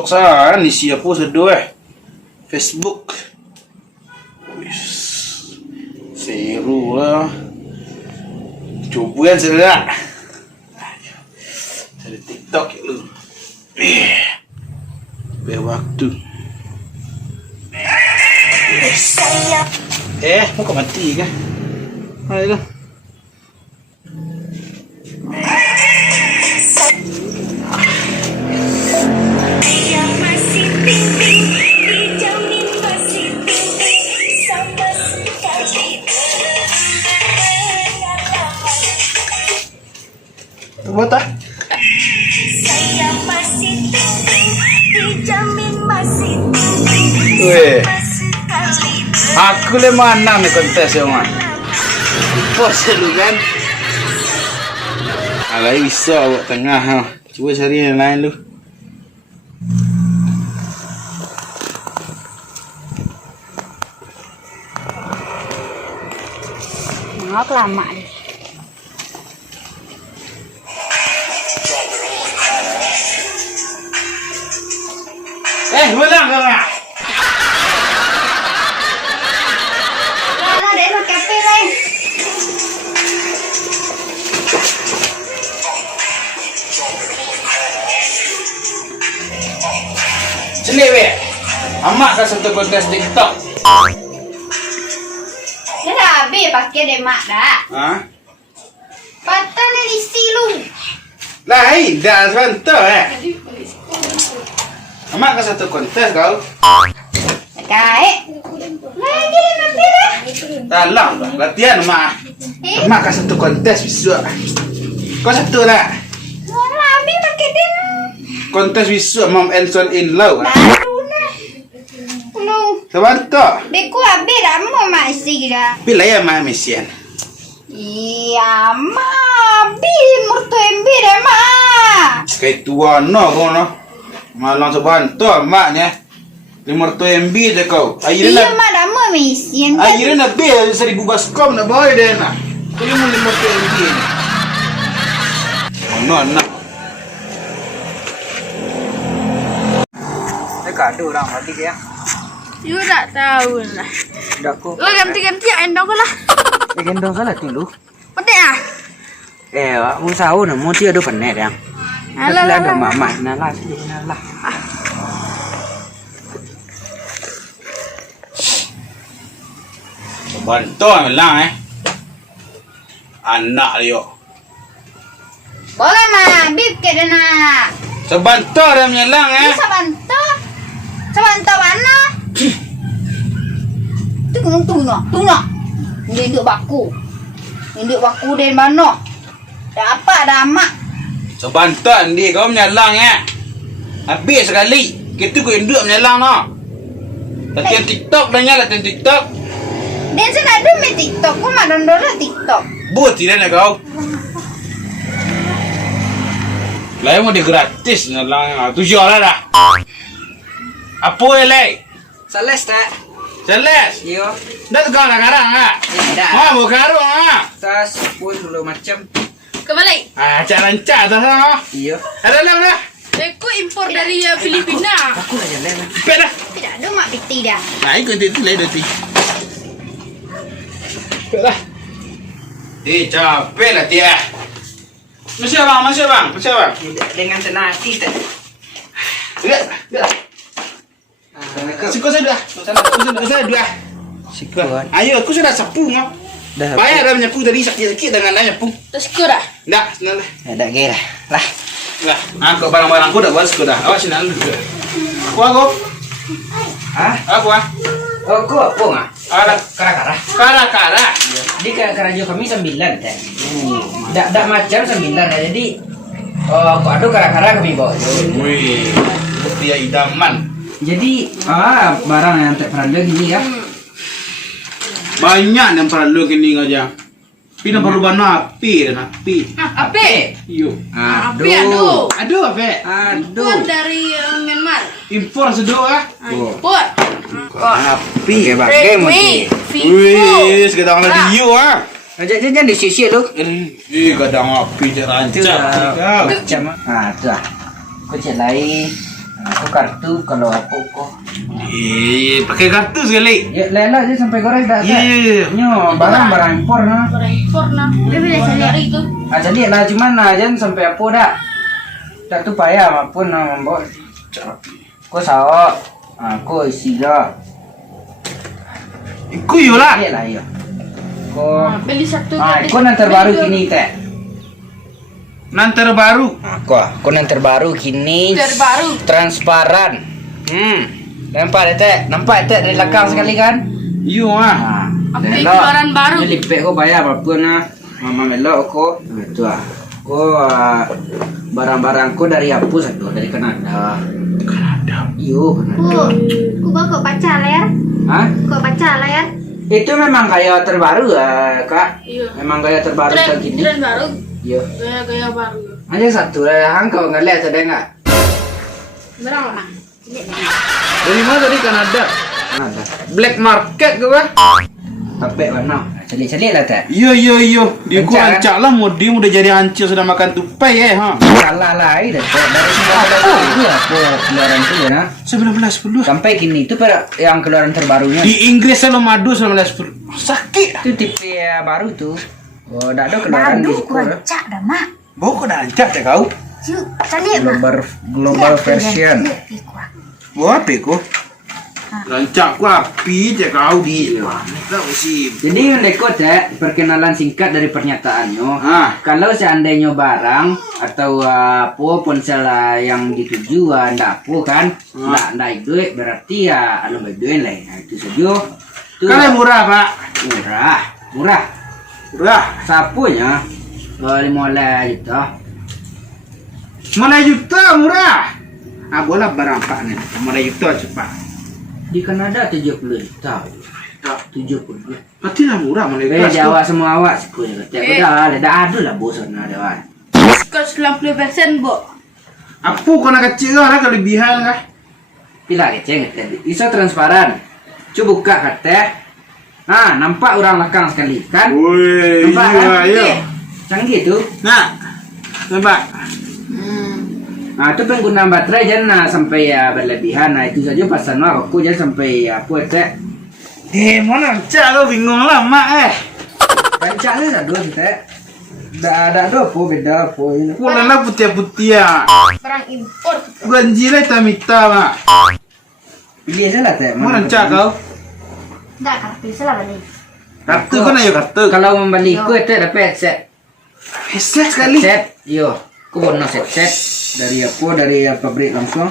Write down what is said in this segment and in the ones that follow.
TikTok sah ni siapa sedo Facebook. Seru lah. Cuba kan sedap. Cari TikTok dulu. Biar waktu. Mau kau mati kah? Ayolah. Buat tak? Saya masih tinggi, dijamin masih tinggi. Weh, aku le mana ni kontes yang mana? Pos dulu kan? Alai bisa buat tengah ha. Cuba cari yang lain lu. Ngok lama deh. Ulang kau nak? Lah, dek kafe lain. Sini weh. Amak kan satu kontes TikTok. Dia dah habis pakai dek mak dah. Ha? Patah ni isi lu. Lah, dah sebentar Amak kan satu kontes kau. Kait. Lagi dah nanti dah. Dalam lah, latihan mak. Amak kan satu kontes bisa. Kau satu tak? Lah habis pakai dia. Kontes bisa Mom Anson in Love. Baru nah. Lu. Sebentar. Beku habis dah mau mak isi dah. Bila ya mak misian? Iya, mak. Habis murtu MB dah mak. Kayak tua no kau no. Malang sebentar maknya. 500 MB je kau. Iya mak dah mau isi. Akhirnya nak bel 1000 baskom nak bayar dia nak. Kau 500 MB ni. Oh no nak. Kado orang mati dia. You tak tahu lah. Dah aku. Lo ganti-ganti endong ko lah. Gendong salah dulu. Pati ah. Mu sahu na mu dia do panet yang. Alah Lah ada lah. mak na lah sini na lah. Bantu melang Anak dia. Boleh mak, bib ke dia nak. Sebentar dia menyelang Bisa bantu. Sebantu mana? Tu nak. Dia duduk baku. Dia duduk baku dari mana? Dah apa dah mak? Sebentar dia kau menyelang Habis sekali. Kita kau induk menyelang no. Latihan TikTok dah nyala latihan TikTok. Dia nak ada main TikTok. Kau mak download TikTok. Buat tidak nak kau. Lain mau dia gratis menyelang. Tu jual lah dah. Apa yang lain? Sales tak? Celeste. Yo. Dah tukar lah karang Dah. Wah, mau karung Tas pun dulu macam. Kembali. Cak rancak dah sama. Iya. Ada lah dah. Aku impor dari Filipina. Aku lah jalan. Pet dah. Tidak ada mak piti dah. Nah, ikut itu lain dah ti. Pet dah. Capek lah dia. Masih bang. Dengan tenang hati tak? Lihat. Sikut saya dah. Saya dah. Sikuan. Ayo, aku sudah sapu ngap. Dah. Bayar dah menyapu tadi sakit-sakit dengan dah nyapu. Terus ko dah. Dah, senang dah. Ada gila. Lah. Dah, aku barang-barangku dah buat sudah. Awas senang dulu. Aku. Hah? Aku Oh, kau apa ngah? Ada Kara-kara. kara. Di kerajo kami 9 tak? Dak macam 9 dah. Jadi kau ada kara-kara kami bawa. Wih, dia idaman. Jadi barang yang tak pernah gini ya. Banyak yang perlu kini aja. Pina perlu bana api dan api. Ape? Yo. Ape aduh. Aduh apa? Impor dari Myanmar. Impor sedo Impor. Api bagai mesti. Wih, sekarang lagi yo Jangan di sisi lu. Kadang api je rancak. Macam tu lah. Kau cek lain. Aku kartu kalau apa kok. Pakai kartu sekali. Ya lela aja sampai gores dah. Iya. Nyo barang impor nah. Barang impor nah. Lebih dari Itu. Ah jadi lah cuman aja sampai apa dah. Tak tu payah maupun membawa. Ko sao. Ko isi dah. Iku yo lah. Iya lah iya. Ko Beli satu ko yang terbaru kini teh. Nan terbaru. Ko yang terbaru kini. Terbaru. Transparan. Nampak teh dari belakang sekali kan? Yo ah. Update keluaran baru. Ini lipek ko bayar apapun nah. Mama melok ko. Betul ah. Ko barang-barang ko dari hapus itu dari Kanada. Kanada. Yo Kanada. Ku kok baca layar. Hah? Kok baca layar. Itu memang gaya terbaru Kak. Iya. Memang gaya terbaru Tren segini. baru. Iya. Gaya baru. Aja satu hang kau ngeliat ada enggak? Berapa lah? Dari mana tadi Kanada? Ada. Black market ke apa? Tapi warna. Celik-celik lah teh. Iya. Dia ku Rancak, rancak lah mau dia udah jadi hancur sudah makan tupai ha. Salah lah ini dari 19 apa keluaran itu ya nah. 1910. Sampai kini itu yang keluaran terbarunya. Di Inggris selalu madu 1910. Sakit. Itu tipe baru tuh. Oh, dak ada keluaran di Baru ku sekolah. rancak dah mak. Bawa kau dah rancak tak kau? Cuk, tadi mak. Global version. Bawa apa ku? Rancak ku api tak kau di. Tak musim. Jadi dekot ya perkenalan singkat dari pernyataannya. Ah. Kalau seandainya barang atau apa ponsel yang dituju ndak apa kan, ndak duit berarti ya anu baik duit lah. Nah, itu saja. Itu Kan murah pak. murah. Murah. Sapunya 15 juta. Mulai juta murah. Ah bola barang pak ni. Mulai juta cepat. Di Kanada 70 juta. Tak. 70. Berarti lah murah mulai kelas tu. Jawa semua awak sih dah ada lah bosan ada kan. Diskon 90%, Bu. Apa kau nak kecil kau lah kelebihan kah? Pila keceng tadi. Iso transparan. Coba buka kata. Nampak orang belakang sekali kan? Woi, Nampak, kan? iya. Canggih tuh. Nah, nampak. Nah, itu penggunaan baterai jangan sampai ya berlebihan. Nah, itu saja pasan aku jangan sampai apa teh. Mana rancak kau bingung lah mak Rancaknya ada dua kita. Ada apa beda apa ini. Kau nana putih-putih ya. Barang impor. Ganjil lah mita mak. Pilih aja lah teh. Mana rancak kau? Enggak kartu salah balik. Kartu kan ayo kartu. Kalau membeli kue teh dapat set. Headset sekali. Set, yo. Aku bonus set dari apa dari pabrik langsung.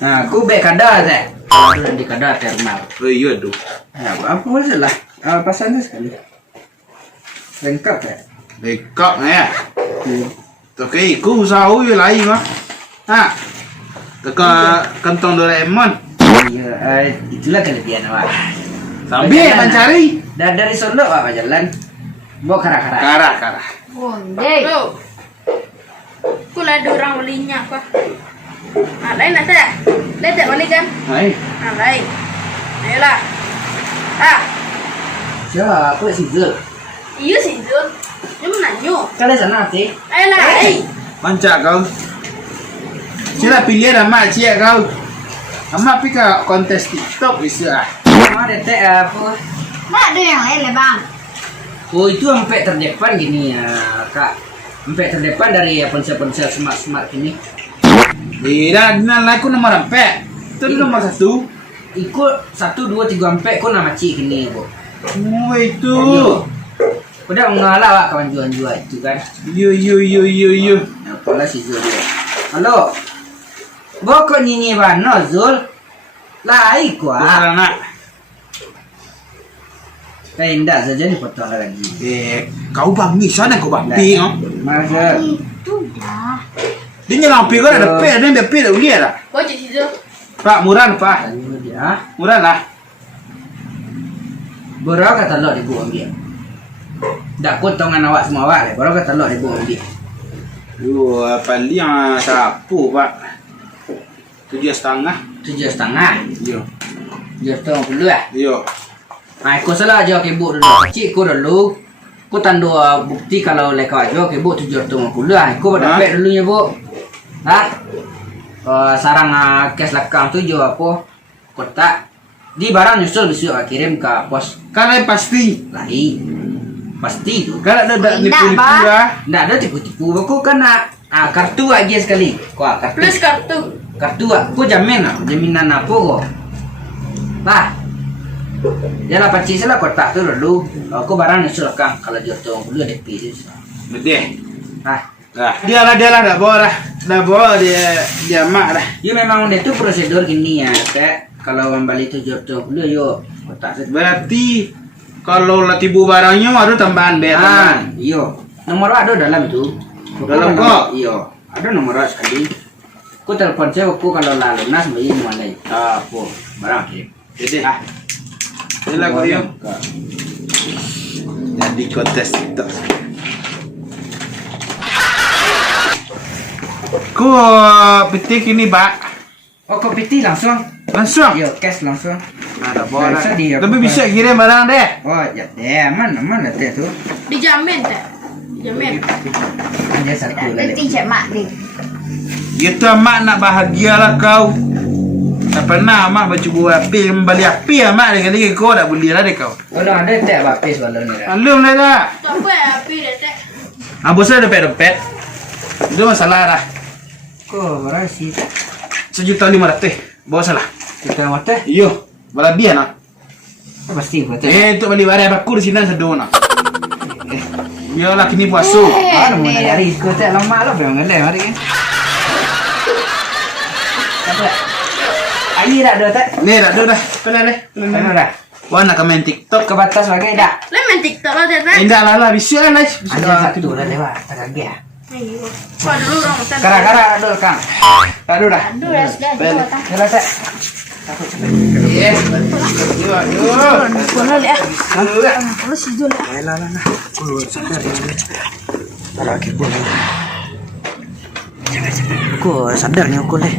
Nah, aku bek kada teh. Kalau di kada termal. Oh iya tu. Ya, apa masalah? Pasannya sekali. Lengkap ya. Dekat ya. Okey, ku usaha yo lain mah. Teka kantong Doraemon. Iya, itulah kelebihan awak. Sambil mencari. Dan dari Solo awak jalan. Bawa kara-kara. Karah. Bonde. Tuh. Kula ada orang belinya apa? Lain lah tak? Lain tak balik kan? Hai. Lain. Ayolah. Siapa si Zul? Iya sih Zul. Dia menanyo. Kalian sana sih. Ayolah. Mancak kau. Sila pilih nama cia kau. Ama pi ka kontes TikTok bisa. Mau detek apa? Mak ada yang lain lah bang. Oh itu sampai terdepan gini ya kak. Sampai terdepan dari ponsel-ponsel smart ini. Tidak, nan aku nomor empat. Itu nomor 1. Ikut 1, 2, 3 sampai kau nama cik gini bu. Oh itu. Udah mengalah wak kawan jual-jual itu kan. Yo. Apalah si Zul dia. Halo. Bawa kau nyanyi mana Zul? Lai kuah. Nak. Indah saja ni potong lagi. Kau bami sana kau bami oh. Masa Itu dah. Dia nyelang pi kau ada pe, ada pe dah ulia dah. Bocah si Zul. Pak murah pak. dia. Murah lah. Berapa kata lo dibuang dia? Dak potongan awak semua awak le. Berapa kata lo dibuang dia? Yo, paling sapu pak. 7,5. 7,5. Yo. 7,50 lah. Yo. Aku salah aja ke ibu dulu. Cik ku dulu. Ku tandu bukti kalau leka aja ke ibu 750 lah. Aku dapat dulunya bu. Sarang kes lekang tuh jo apa kota di barang nyusul bisa kirim ke pos Karena pasti. lain pasti itu. Karena ada Tidak, nipu-nipu Bang. ya. Nggak ada tipu-tipu aku kan kartu aja sekali kok kartu Plus kartu. aku jaminan apa kok lah ya lah panci salah kotak tuh dulu aku barang nyusul lekang kalau jatuh dulu ada pisau Betul. Nah, Dia lah dah bawa lah. Dah bawa dia mak dah. ya memang itu prosedur gini ya, teh. Kalau kembali itu jatuh dulu yuk kotak set. Berarti kalau lah tibu barangnya ada tambahan deh tambahan. Iyo. Nomor ada dalam itu. Dalam kok? Iyo. Ada nomor sekali. Ku telepon saya aku kalau lalu nas bayi mulai. Apa? Barang kirim. Jadi inilah kau yuk. Jadi kontes itu. Ku petik ini, Pak. Oh, kau piti langsung. Langsung. Iyo, cash langsung. Ada bawa Bisa dah. dia. Tapi bisa kirim barang deh. Oh, ya deh, mana teh tuh. Dijamin teh. Dijamin. Ada satu Dia lagi. cek mak dia. Gitu mak nak bahagialah kau. Tak pernah mak baju buah api kembali api ya mak dengan kau tak boleh lah deh kau. Oh, ada teh bapis balon ni. Alum lah dah. Tak apa ya, api deh teh. Bosnya dompet. Itu masalah dah. Kau berasi. 1.500.000. Bawa salah. Kita mata. Iyo, bala dia nak. Pasti buat teh. Untuk beli barang aku di sini sedona. Yo lah kini puasa. Ah, mau dari kau teh lama lah memang ngene hari ni. Apa? Air dah ada teh. Ni dah dah. Pelai. Mana dah? Wah nak main TikTok. Ke batas lagi dah. Lah main TikTok lah teh teh. Indah lah bisa lah. Ada satu lah lewat teragi ya. Ayo. Wah dulu orang teh. Gara-gara ada Kang. Aduh dah. Aduh, dah sudah Bel. jauh. Kira teh. Yes. Yo. Boleh ya. Boleh sih jual. Aku sadarnya aku leh.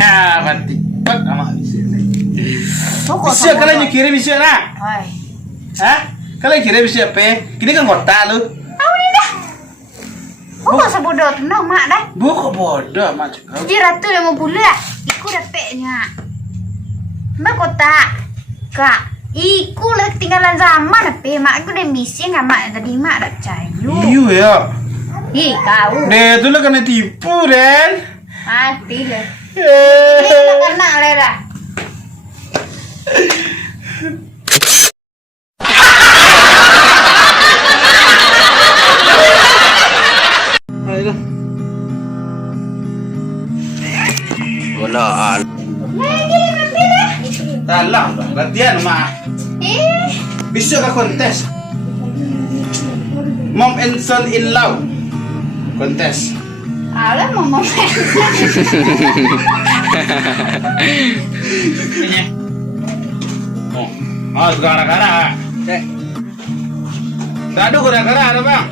Ha, main TikTok ama bisa. Pokok Bisa kalian kirim bisa nak. Hai. Hah? Kalian kirim bisa apa? Kini kan kota lu. Pokok sebodoh tenang mak dah. Buku bodoh mak cakap. 750 lah. Iku dapetnya. Mbak kota. Kak. Iku lah ketinggalan zaman apa? Mak aku udah misi nggak mak tadi mak dah cayu. Iyo ya. Ih kau. Deh tu lah kena tipu Den. Mati lah. Eh. Ini kena lah dah. Ayolah. Bola al. Dalam dah. Latihan mak. Bisa ke kontes? Mom and son in love. Kontes. Alah mama. Oh. Ah, gara-gara. Teh. Tak ada gara-gara ada bang.